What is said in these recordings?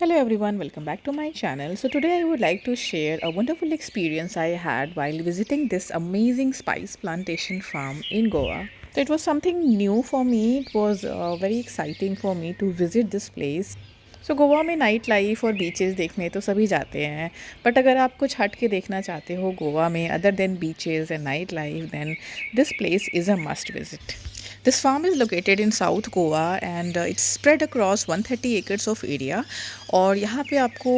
Hello everyone, welcome back to my channel. So today I would like to share a wonderful experience I had while visiting this amazing spice plantation farm in Goa. So it was something new for me. It was very exciting for me to visit this place. सो गोवा में night life और beaches देखने तो सभी जाते हैं, but अगर आप कुछ हट के देखना चाहते हो गोवा में other than beaches and night life, then this place is a must visit. This farm is located in South Goa and it's spread across 130 acres of area. और यहाँ पे आपको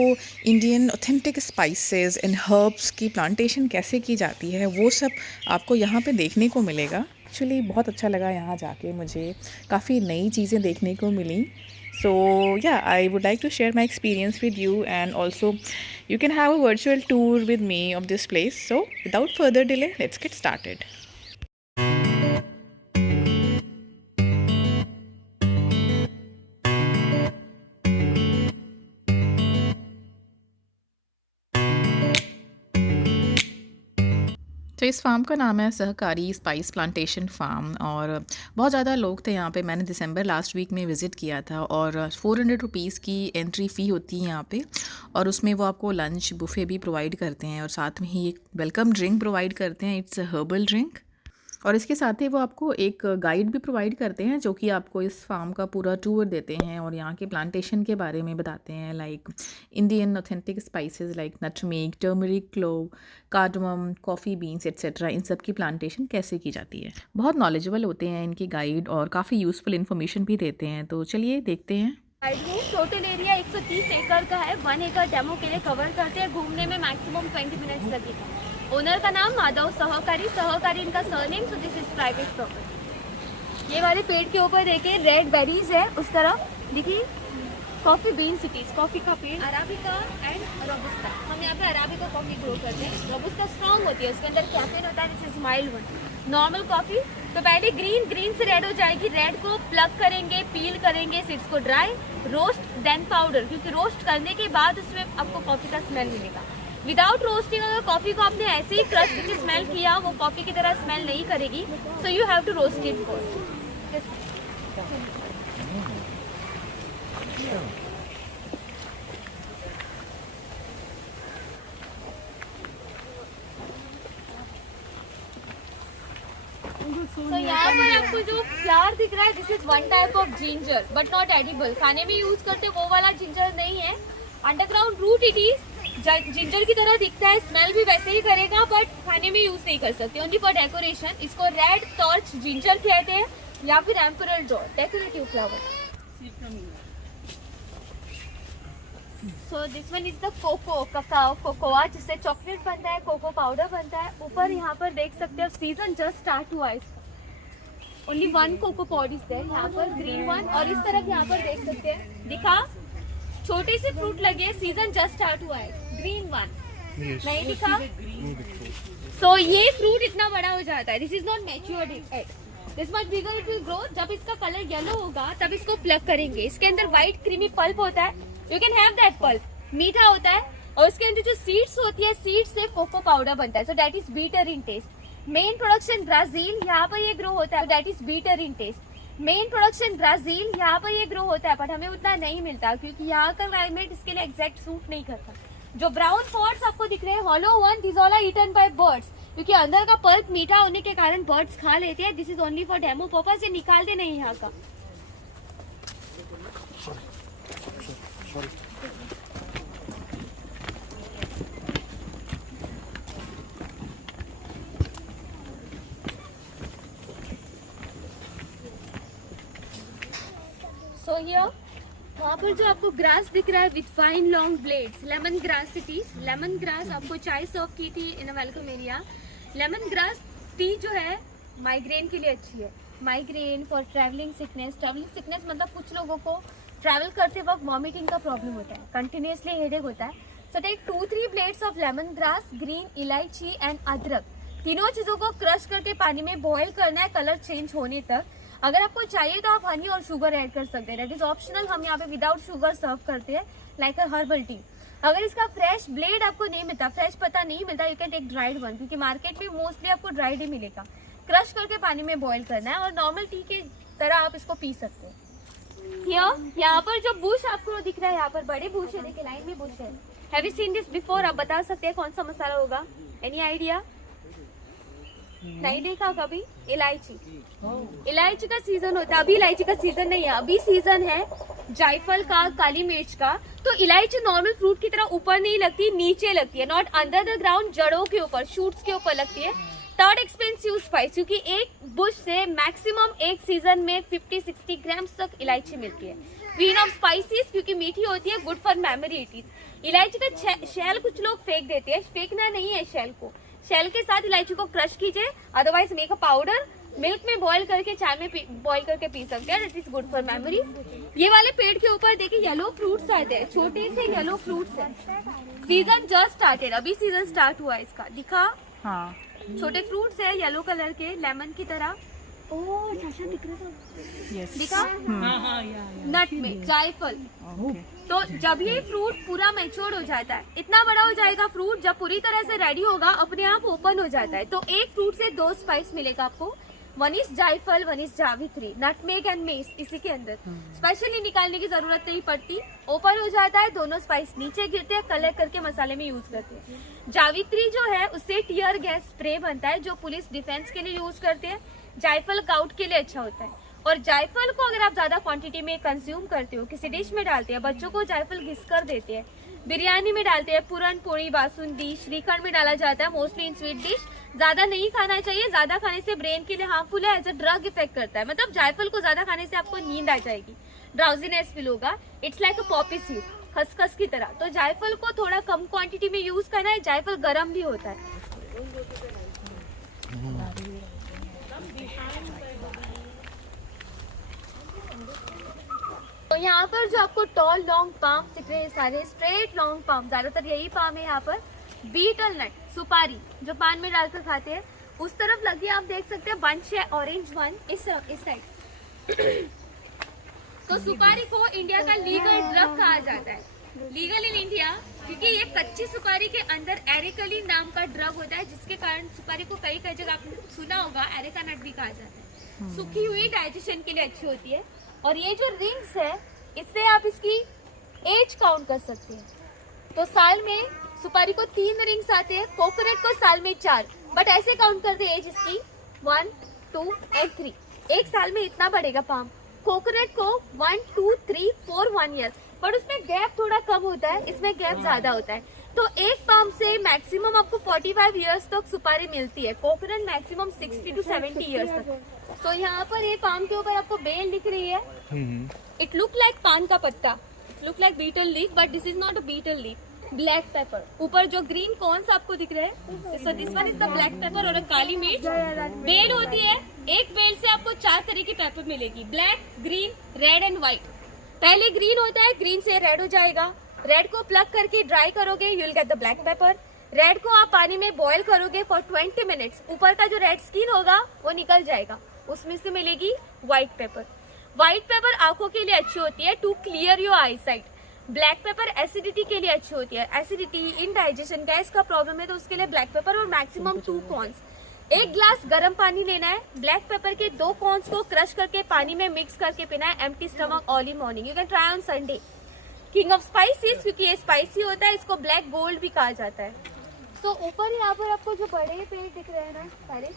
Indian authentic spices and herbs की plantation कैसे की जाती है वो सब आपको यहाँ पे देखने को मिलेगा. एक्चुअली बहुत अच्छा लगा यहाँ जाके, मुझे काफ़ी नई चीज़ें देखने को मिली. So yeah, I would like to share my experience with you, and also you can have a virtual tour with me of this place. So without further delay, let's get started. तो इस farm का नाम है सहकारी spice plantation farm, और बहुत ज़्यादा लोग थे यहाँ पे. मैंने दिसंबर लास्ट वीक में विज़िट किया था, और 400 रुपीज़ की एंट्री फ़ी होती है यहाँ पे, और उसमें वो आपको लंच बुफ़े भी प्रोवाइड करते हैं और साथ में ही एक वेलकम ड्रिंक प्रोवाइड करते हैं. It's a herbal drink. और इसके साथ ही वो आपको एक गाइड भी प्रोवाइड करते हैं जो कि आपको इस फार्म का पूरा टूर देते हैं और यहाँ के प्लांटेशन के बारे में बताते हैं, like Indian authentic spices like nutmeg, turmeric, clove, cardamom, coffee beans etcetera, इन सब की प्लांटेशन कैसे की जाती है. बहुत नॉलेजेबल होते हैं इनके गाइड और काफ़ी यूज़फुल इन्फॉर्मेशन भी देते हैं. तो चलिए देखते हैं. टोटल एरिया 130 एकड़ का है. 1 एकड़ डेमो के लिए कवर करते हैं. घूमने में मैक्सिमम 20 मिनट्स लगेगा. ओनर का नाम माधव सहकारी इनका surname. So this is private property. ये वाले पेड़ के ऊपर देखिए रेड बेरीज है. उस तरफ देखिए कॉफी बीन सिटीज, कॉफी का पेड़, अराबिका एंड रोबस्टा. हम यहाँ पे अराबिका कॉफी ग्रो करते हैं. रोबस्टा स्ट्रॉन्ग होती है, उसके अंदर कैफीन होता है. This is mild one. Normal coffee तो पहले ग्रीन से रेड हो जाएगी. रेड को प्लग करेंगे, पील करेंगे, सीड्स को ड्राई, रोस्ट, देन पाउडर, क्योंकि रोस्ट करने के बाद उसमें आपको कॉफी का स्मेल मिलेगा. विदाउट रोस्टिंग अगर कॉफी को आपने ऐसे ही क्रश करके स्मेल किया, वो कॉफी की तरह स्मेल नहीं करेगी. So you have to roast it first. तो यहाँ पर आपको जो फ्लावर दिख रहा है, this is one type of ginger but not edible. खाने में यूज करते वो वाला जिंजर नहीं है. Underground root it is. Ginger की तरह दिखता है, स्मेल भी वैसे ही करेगा, बट खाने में यूज नहीं कर सकते, ओनली फॉर डेकोरेशन. इसको रेड टॉर्च जिंजर कहते हैं या फिर एम्परल ड्रॉ, decorative flower. So this one is the coco, cacao, cocoa, जिससे चॉकलेट बनता है, कोको पाउडर बनता है. ऊपर यहाँ पर देख सकते हो सीजन जस्ट स्टार्ट हुआ है. Only one cocoa pod is there यहाँ पर, ग्रीन वन. और इस तरफ यहाँ पर देख सकते हैं, दिखा छोटे से फ्रूट लगे, सीजन जस्ट स्टार्ट हुआ है. ग्रीन वन नहीं दिखा. सो ये फ्रूट इतना बड़ा हो जाता है. This is not matured at this much bigger it will grow. जब इसका कलर येलो होगा तब इसको प्लग करेंगे. इसके अंदर व्हाइट क्रीमी पल्प होता है. You can have that pulp. मीठा होता है. और उसके अंदर जो सीड्स होती है, सीड्स से कोको पाउडर बनता है. So that is bitter in taste. Main production Brazil, यहाँ पर ये ग्रो होता है. That is bitter in taste. Main production Brazil, यहाँ पर ये ग्रो होता है, बट हमें उतना नहीं मिलता क्योंकि यहाँ का क्लाइमेट इसके लिए एग्जैक्ट सूट नहीं करता. जो ब्राउन पॉट्स आपको दिख रहे हैं, hollow one, this all are eaten by birds, क्योंकि अंदर का पल्प मीठा होने के कारण बर्ड्स खा लेते हैं. This is only for demo purpose. ये निकालते नहीं यहाँ का. सो हियर वहाँ पर जो आपको ग्रास दिख रहा है with fine long blades, lemon grass it is. Lemon grass आपको चाय सर्व की थी in a welcome area. Lemon grass tea जो है माइग्रेन के लिए अच्छी है. Migraine, for travelling sickness. Travelling sickness मतलब कुछ लोगों को ट्रैवल करते वक्त वॉमिटिंग का प्रॉब्लम होता है, कंटिन्यूसली हेडेक होता है. So take 2-3 blades of lemon grass, green elaichi and adrak. तीनों चीज़ों को क्रश करके पानी में बॉईल करना है कलर चेंज होने तक. अगर आपको चाहिए तो आप हनी और शुगर ऐड कर सकते हैं. That is optional. हम यहाँ पे विदाउट शुगर सर्व करते हैं लाइक अ हर्बल टी. अगर इसका फ्रेश ब्लेड आपको नहीं मिलता, फ्रेश पत्ता नहीं मिलता, you can take dried one, क्योंकि मार्केट में मोस्टली आपको ड्राइड ही मिलेगा. क्रश करके पानी में बॉईल करना है और नॉर्मल टी के तरह आप इसको पी सकते हैं. यहाँ पर जो बुश आपको दिख रहा है, यहाँ पर बड़े बुश है, देखिए लाइन में बुश है। Have you seen this before? आप बता सकते हैं कौन सा मसाला होगा? Any idea? नहीं देखा कभी? इलायची। इलायची का सीजन होता है, अभी इलायची का सीजन नहीं है, अभी सीजन है जायफल का, काली मिर्च का। तो इलायची नॉर्मल फ्रूट की तरह ऊपर नहीं लगती, नीचे लगती है, नॉट अंडर द ग्राउंड, जड़ों के ऊपर, शूट्स के ऊपर लगती है। थर्ड एक्सपेंसिव स्पाइस, क्योंकि एक बुश से मैक्सिमम एक सीजन में 50-60 ग्राम्स तक इलायची मिलती है। क्वीन ऑफ स्पाइसेस, क्योंकि मीठी होती है, good for memory it is. इलायची का शेल कुछ लोग फेंक देते हैं, फेंकना नहीं है शेल को। शेल के साथ इलायची को क्रश कीजिए, otherwise make a powder, milk में बॉईल करके, चाय में बॉईल करके पी सकते हैं, that is good for memory. ये वाले पेड़ के ऊपर देखिए येलो फ्रूट्स आते हैं, छोटे से येलो फ्रूट्स हैं। सीजन जस्ट स्टार्टेड, अभी सीजन स्टार्ट हुआ है इसका, दिखा? हाँ, छोटे फ्रूट्स है येलो कलर के, लेमन की तरह। ओह चाचा दिख रहा था, यस। दिखा? नट में जायफल। तो जब ये फ्रूट पूरा मैच्योर हो जाता है, इतना बड़ा हो जाएगा फ्रूट, जब पूरी तरह से रेडी होगा, अपने आप ओपन हो जाता है, तो एक फ्रूट से 2 स्पाइस मिलेगा आपको। वन इज जायफल, वन इज जावित्री, नटमेग एंड मेस इसी के अंदर। स्पेशली निकालने की जरूरत नहीं पड़ती, ओपन हो जाता है, दोनों स्पाइस नीचे गिरते हैं, कलेक्ट करके मसाले में यूज करते हैं। जावित्री जो है उससे टीयर गैस स्प्रे बनता है, जो पुलिस डिफेंस के लिए यूज करते हैं। जायफल गाउट के लिए अच्छा होता है। और जायफल को अगर आप ज्यादा क्वांटिटी में कंज्यूम करते हो, किसी डिश में डालते हैं, बच्चों को जायफल घिस कर देते हैं, बिरयानी में डालते हैं, पूरन पोड़ी, बासुंदी, श्रीखंड में डाला जाता है, मोस्टली इन स्वीट डिश। ज्यादा नहीं खाना चाहिए, ज्यादा खाने से ब्रेन के लिए हार्मफुल है, एज अ ड्रग इफेक्ट करता है। मतलब जायफल को ज्यादा खाने से आपको नींद आ जाएगी, ड्राउजीनेस फील होगा, it's like a Poppy seed, खसखस की तरह। तो जायफल को थोड़ा कम क्वांटिटी में यूज करना है। जायफल गर्म भी होता है। तो यहाँ पर जो आपको टॉल लॉन्ग पाम दिख रहे हैं, सारे स्ट्रेट लॉन्ग पाम, ज्यादातर यही पाम है यहाँ पर। बीटल नट, सुपारी जो पान में डालकर खाते हैं, उस तरफ लगी आप देख सकते हैं बंच है, ऑरेंज वन इस साइड। तो सुपारी को इंडिया का लीगल ड्रग कहा जाता है, लीगल इन इंडिया, क्योंकि ये कच्ची सुपारी के अंदर एरिकलिन नाम का ड्रग होता है, जिसके कारण सुपारी को कई जगह आपने सुना होगा एरिका नट भी कहा जाता है। सूखी हुई डाइजेशन के लिए अच्छी होती है। और ये जो रिंग्स है, इससे आप इसकी एज काउंट कर सकते हैं। तो साल में सुपारी को 3 रिंग्स आते हैं, कोकोनट को साल में 4, बट ऐसे काउंट करते हैं एज इसकी 1, 2 and 3। एक साल में इतना बढ़ेगा पाम। कोकोनट को 1, 2, 3, 4 1 ईयर, बट उसमें गैप थोड़ा कम होता है, इसमें गैप ज्यादा होता है। तो एक पाम से मैक्सिमम आपको 45 ईयर्स तक सुपारी मिलती है, कोकोनट मैक्सिमम 60 to 70 ईयर्स तक। तो यहाँ पर ये पाम के ऊपर आपको बेल दिख रही है, इट लुक लाइक पान का पत्ता, it look like betel leaf, but this is not a betel leaf. Black pepper, ऊपर जो ग्रीन कॉर्न्स आपको दिख रहे हैं, सो this one is the black pepper और काली मिर्च। बेल होती है, एक बेल से आपको 4 तरह की पेपर मिलेगी, black, green, red and white. पहले ग्रीन होता है, ग्रीन से रेड हो जाएगा, रेड को प्लग करके ड्राई करोगे, you will get the black pepper. Red को आप पानी में बॉईल करोगे फॉर 20 मिनट्स, ऊपर का जो रेड स्किन होगा वो निकल जाएगा, उसमें से मिलेगी व्हाइट पेपर। व्हाइट पेपर आंखों के लिए अच्छी होती है, to clear your eye sight. Black pepper acidity के लिए अच्छी होती है, एसिडिटी, इनडाइजेशन, गैस का प्रॉब्लम है तो उसके लिए ब्लैक पेपर। और मैक्सिमम 2 कॉर्न्स, 1 ग्लास गर्म पानी लेना है, ब्लैक पेपर के 2 कॉर्न्स को क्रश करके पानी में मिक्स करके पीना है, empty stomach early morning. You can try on Sunday. King of spices, क्योंकि ये स्पाइसी होता है, इसको ब्लैक गोल्ड भी कहा जाता है। तो ऊपर यहाँ पर आपको जो बड़े पेड़ दिख रहे हैं ना सारे,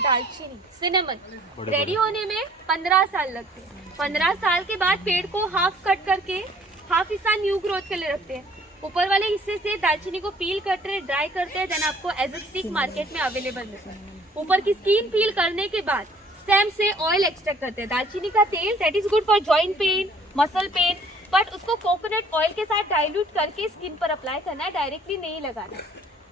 दालचीनी, सिनेमन, रेडी होने में 15 साल लगते हैं। 15 साल के बाद पेड़ को हाफ कट करके हाफ हिस्सा न्यू ग्रोथ के लिए रखते हैं। ऊपर वाले हिस्से से दालचीनी को पील करते हैं, ड्राई करते हैं, देन आपको एज अ स्टिक मार्केट में अवेलेबल मिलता है। ऊपर की स्किन पील करने के बाद स्टेम से ऑयल एक्सट्रैक्ट करते हैं, दालचीनी का तेल, that is good for joint pain, muscle pain, but उसको कोकोनट ऑयल के साथ डाइल्यूट करके स्किन पर अप्लाई करना है, डायरेक्टली नहीं लगाना।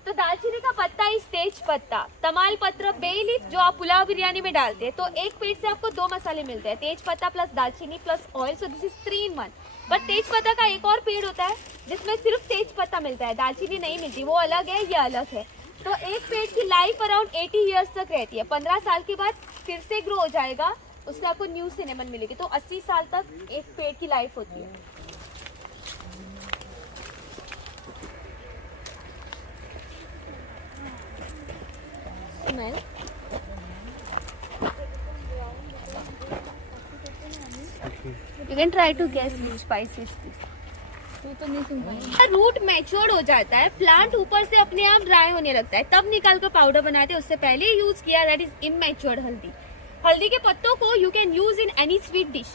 तो दालचीनी का पत्ता इस तेज पत्ता, तमाल पत्र, बे लीफ जो आप पुलाव बिरयानी में डालते हैं, तो एक पेड़ से आपको 2 मसाले मिलते हैं, तेज पत्ता प्लस दालचीनी plus oil, so this is 3 in 1। But तेज पत्ता का एक और पेड़ होता है जिसमें सिर्फ तेज पत्ता मिलता है, दालचीनी नहीं मिलती, वो अलग है, ये अलग है। तो एक पेड़ की लाइफ अराउंड 80 ईयर्स तक रहती है। 15 साल के बाद फिर से ग्रो हो जाएगा, उससे आपको न्यू सिनेमन मिलेगी। तो 80 साल तक एक पेड़ की लाइफ होती है। Smell, You can try to guess which spice is this. Root mature हो जाता है, प्लांट ऊपर से अपने आप ड्राई होने लगता है, तब निकाल कर पाउडर बनाते हैं। उससे पहले यूज किया दैट इज इमैच्योर्ड हल्दी। हल्दी के पत्तों को you can use in any sweet dish,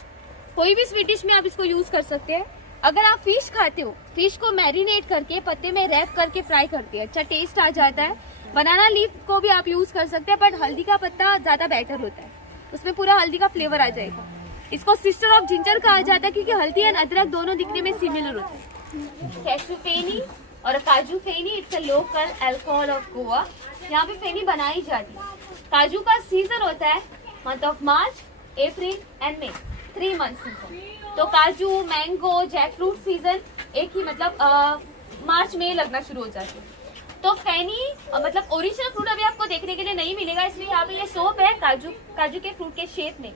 कोई भी स्वीट डिश में आप इसको यूज कर सकते हैं। अगर आप फिश खाते हो, फिश को मैरिनेट करके पत्ते में रैप करके फ्राई करते हैं, अच्छा टेस्ट आ जाता है। बनाना लीफ को भी आप यूज कर सकते हैं, बट हल्दी का पत्ता ज्यादा बेटर होता है, उसमें पूरा हल्दी का फ्लेवर आ जाएगा। इसको सिस्टर ऑफ जिंजर कहा जाता है क्योंकि हल्दी एंड अदरक दोनों दिखने में सिमिलर होते हैं। कैशू फेनी और काजू feni, it's a local alcohol of Goa. यहाँ पे फेनी बनाई जाती है। काजू का सीजन होता है month of March, April and may, 3 month season. तो काजू, मैंगो, जैक फ्रूट सीजन एक ही मतलब मार्च में लगना शुरू हो जाते हैं। तो फेनी मतलब ओरिजिनल फ्रूट अभी आपको देखने के लिए नहीं मिलेगा, इसलिए यहाँ पे ये सोप है काजू के फ्रूट के शेप में।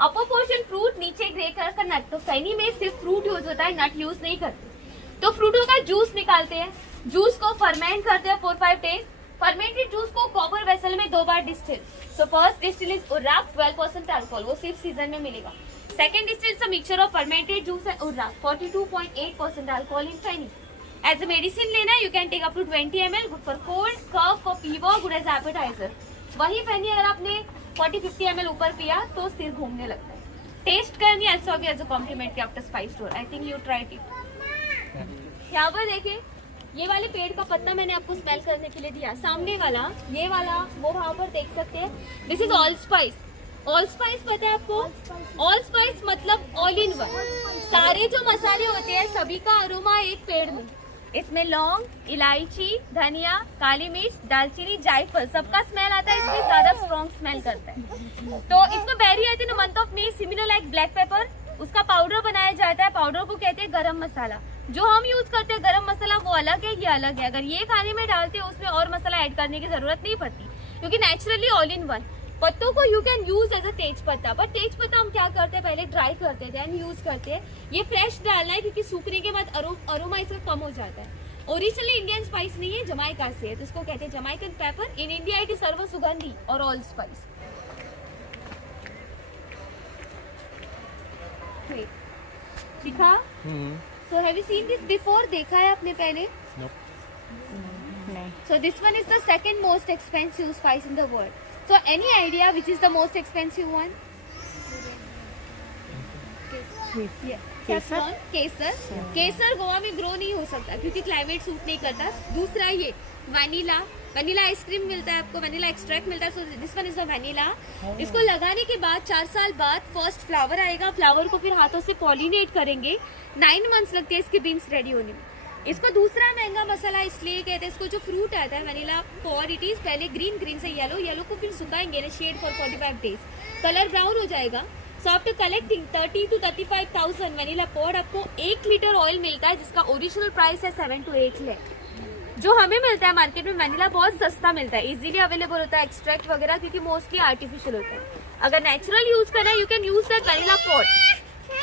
अपर पोर्शन फ्रूट, नीचे ग्रे कलर का नट। तो फेनी में सिर्फ फ्रूट यूज होता है, नट यूज नहीं करते। तो फ्रूटों का जूस निकालते हैं, जूस को फर्मेंट करते हैं 4-5 डेज। फर्मेंटेड जूस को कॉपर वेसल में 2 बार distil. So first distil is urrak 12% alcohol, वो सिर्फ सीजन में मिलेगा। Second distil is a mixture of fermented juice and urrak, 42.8% alcohol in feni. As a medicine लेना you can take up to 20 ml, good for cold, cough, for fever, good as appetiser. वही फेनी अगर आपने 40-50 ml ऊपर पिया तो सिर घूमने लगता है। टेस्ट करनी आल्सो भी as a complimentary after spice store. I think you tried it. यहाँ पर देखिए, ये वाले पेड़ का पत्ता मैंने आपको स्मेल करने के लिए दिया। सामने वाला, ये वाला, वो वहाँ पर देख सकते हैं। This is all spice. All spice पता है आपको? ऑल स्पाइस मतलब ऑल इन वन। सारे जो मसाले होते हैं सभी का अरोमा एक पेड़ में। इसमें लौंग, इलायची, धनिया, काली मिर्च, दालचीनी, जायफल, सबका स्मेल आता है, इसमें ज्यादा स्ट्रॉन्ग स्मेल करता है। तो इसको बेरी आती है month of May, similar like black pepper. उसका पाउडर बनाया जाता है, पाउडर को कहते हैं गरम मसाला। जो हम यूज करते हैं गरम मसाला वो अलग है, ये अलग है। अगर ये खाने में डालते हैं उसमें और मसाला ऐड करने की जरूरत नहीं पड़ती, क्योंकि नेचुरली ऑल इन वन। पत्तों को you can use as a tej patta, but तेज पत्ता हम क्या करते हैं, पहले ड्राई करते हैं देन यूज करते हैं। ये फ्रेश डालना है क्योंकि सूखने के बाद अरोमा इसका कम हो जाता है। ओरिजिनली इंडियन स्पाइस नहीं है, जमाइका से है, तो इसको कहते हैं Jamaican pepper. In India it is sarv sugandhi और ऑल स्पाइस। दिखा? So have you seen this before? देखा है आपने पहले? No. So this one is the second most expensive spice in the world. So any idea which is the most expensive one? केसर? केसर गोवा में grow नहीं हो सकता क्योंकि क्लाइमेट सूट नहीं करता। दूसरा ये वनीला आइसक्रीम मिलता है आपको, वनीला एक्सट्रैक्ट मिलता है। सो this one is a vanilla. इसको लगाने के बाद 4 साल बाद फर्स्ट फ्लावर आएगा। फ्लावर को फिर हाथों से पॉलिनेट करेंगे, 9 मंथ्स लगते हैं इसके बीन्स रेडी होने में। इसको दूसरा महंगा मसाला इसलिए कहते हैं, इसको जो फ्रूट आता है वनीला पॉड, इट इज पहले ग्रीन से येलो को फिर सुखाएंगे ना shade for 45 days, colour brown हो जाएगा। So after collecting 30 to 35,000 vanilla pod आपको 1 लीटर ऑयल मिलता है, जिसका ओरिजिनल प्राइस है 7 to 8 लाख। जो हमें मिलता है मार्केट में वनीला बहुत सस्ता मिलता है, इजीली अवेलेबल होता है एक्सट्रैक्ट वगैरह, क्योंकि मोस्टली आर्टिफिशियल होता है। अगर नेचुरल यूज करना है you can use that vanilla pod.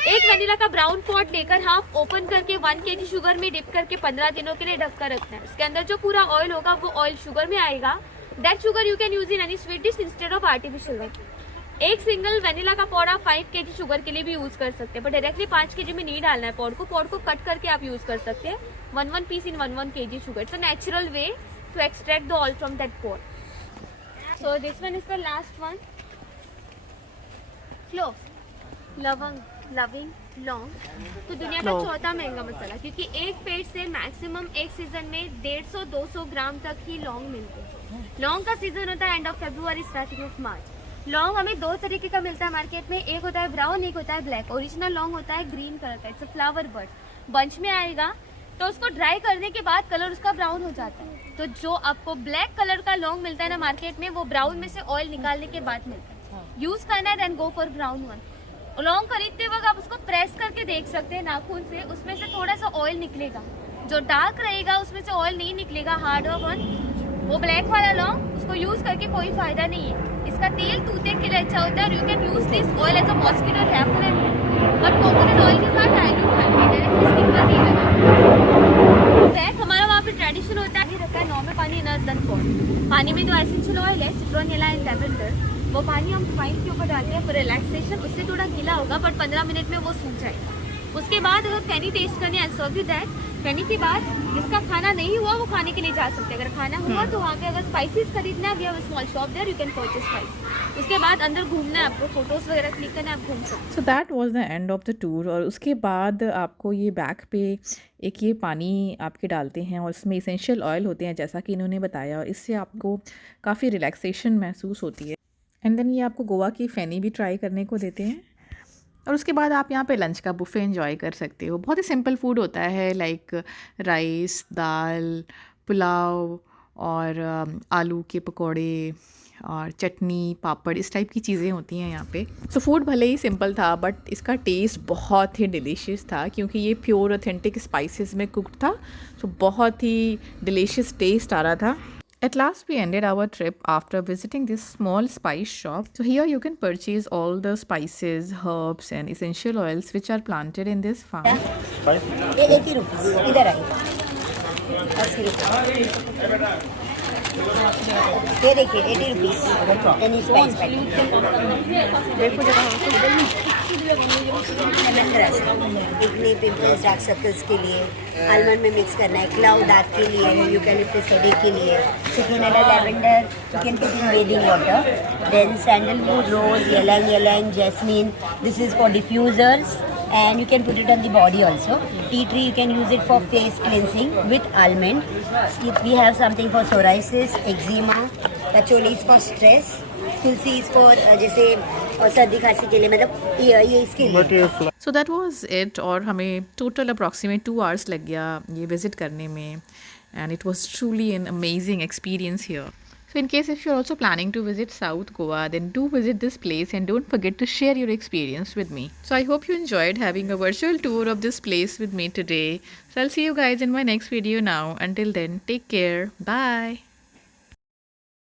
एक वनीला का ब्राउन पॉड लेकर हाफ ओपन करके 1 kg शुगर में डिप करके 15 दिनों के लिए ढक कर रखना है। उसके अंदर जो पूरा ऑयल होगा वो ऑयल शुगर में आएगा। That sugar you can use in any sweet dish instead of artificial one. एक सिंगल वनीला का पॉड आप 5 kg शुगर के लिए भी यूज कर सकते हैं, बट डायरेक्टली 5 kg में नहीं डालना है पॉड को कट करके आप यूज कर सकते हैं 1 piece in 1 kg sugar. It's a natural way to extract the oil from that pod. So this one is the last one, clove, loving, लौंग। तो दुनिया का चौथा महंगा मसाला, क्योंकि एक पेड़ से मैक्सिमम एक सीजन में 150-200 ग्राम तक ही लौंग मिलते हैं। लौंग का सीजन होता है end of February starting of March. लौंग हमें 2 तरीके का मिलता है मार्केट में, एक होता है ब्राउन, एक होता है ब्लैक। ओरिजिनल लौंग होता है ग्रीन कलर का, it's a flower bird, bunch में आएगा। तो उसको ड्राई करने के बाद कलर उसका ब्राउन हो जाता है। तो जो आपको ब्लैक कलर का लौंग मिलता है ना मार्केट में, वो ब्राउन में से ऑयल निकालने के बाद मिलता है। यूज करना है then go for brown one. लौंग खरीदते वक्त आप उसको प्रेस करके देख सकते हैं नाखून से, उसमें से थोड़ा सा ऑयल निकलेगा। जो डार्क रहेगा उसमें से ऑयल नहीं निकलेगा, हार्ड वन। वो ब्लैक वाला लौंग, उसको यूज करके कोई फायदा नहीं है। इसका तेल टूथपेस्ट के लिए अच्छा होता है और you can use this oil as a mosquito repellent, but coconut oil के साथ डाइल्यूट करके डायरेक्टली स्किन पर नहीं लगा। बैक हमारा वहाँ पे ट्रेडिशन होता है, रखा है नॉर्मल पानी इन अर्दन पॉट। पानी में जो एसेंशियल ऑयल है सिट्रोनेला एंड लैवेंडर, वो पानी हम फाइन के ऊपर डालते हैं फॉर रिलैक्सेशन, उससे थोड़ा गीला होगा बट 15 मिनट में वो सूख जाएगा। उसके बाद अगर फेनी टेस्ट करनी है सर्व विद दैट, फेनी के बाद जिसका खाना नहीं हुआ वो खाने के लिए जा सकते हैं, अगर खाना हुआ तो वहाँ पे अगर स्पाइसेस खरीदना है, we have a small shop there, you can purchase spice. उसके बाद अंदर घूमना है आपको, फोटोज वगैरह क्लिक करना है, आप घूम सकते हैं। So that was the end of the tour. और उसके बाद आपको ये बैक पे एक ये पानी आपके डालते हैं और इसमें इसेंशियल ऑयल होते हैं जैसा कि इन्होंने बताया, और इससे आपको काफ़ी रिलैक्सेशन महसूस होती है। एंड देन ये आपको गोवा की फ़ेनी भी ट्राई करने को देते हैं। और उसके बाद आप यहाँ पे लंच का बुफ़े एंजॉय कर सकते हो। बहुत ही सिंपल फूड होता है, लाइक राइस, दाल, पुलाव और आलू के पकोड़े और चटनी, पापड़, इस टाइप की चीज़ें होती हैं यहाँ पे। सो फूड भले ही सिंपल था बट इसका टेस्ट बहुत ही डिलीशियस था, क्योंकि ये प्योर ऑथेंटिक स्पाइसेस में कुक्ड था। सो बहुत ही डिलीशियस टेस्ट आ रहा था। At last, we ended our trip after visiting this small spice shop. So here you can purchase all the spices, herbs and essential oils which are planted in this farm. ये 80 rupees इधर आइए, 80 rupees. ये देखिए 80 rupees any spice packet. Acne, pimples, dark circles के लिए, almond में mix करना है, क्लाउड डार्क के लिए, यूकैलिप्टस हेडेक के लिए, citronella lavender, you can put in bathing water, then sandalwood, rose, ylang ylang, jasmine, this is for diffusers and you can put it on the body also. Tea tree you can use it for face cleansing with almond. If we have something for psoriasis, eczema, patchouli is for stress, tulsi is for जैसे सर्दी खांसी के लिए, मतलब ये इसके लिए। So that was it। और हमें total approximate 2 hours लग गया ये visit करने में, and it was truly an amazing experience here. So in case if you're also planning to visit South Goa, then do visit this place and don't forget to share your experience with me. So I hope you enjoyed having a virtual tour of this place with me today. So I'll see you guys in my next video now. Until then, take care. Bye.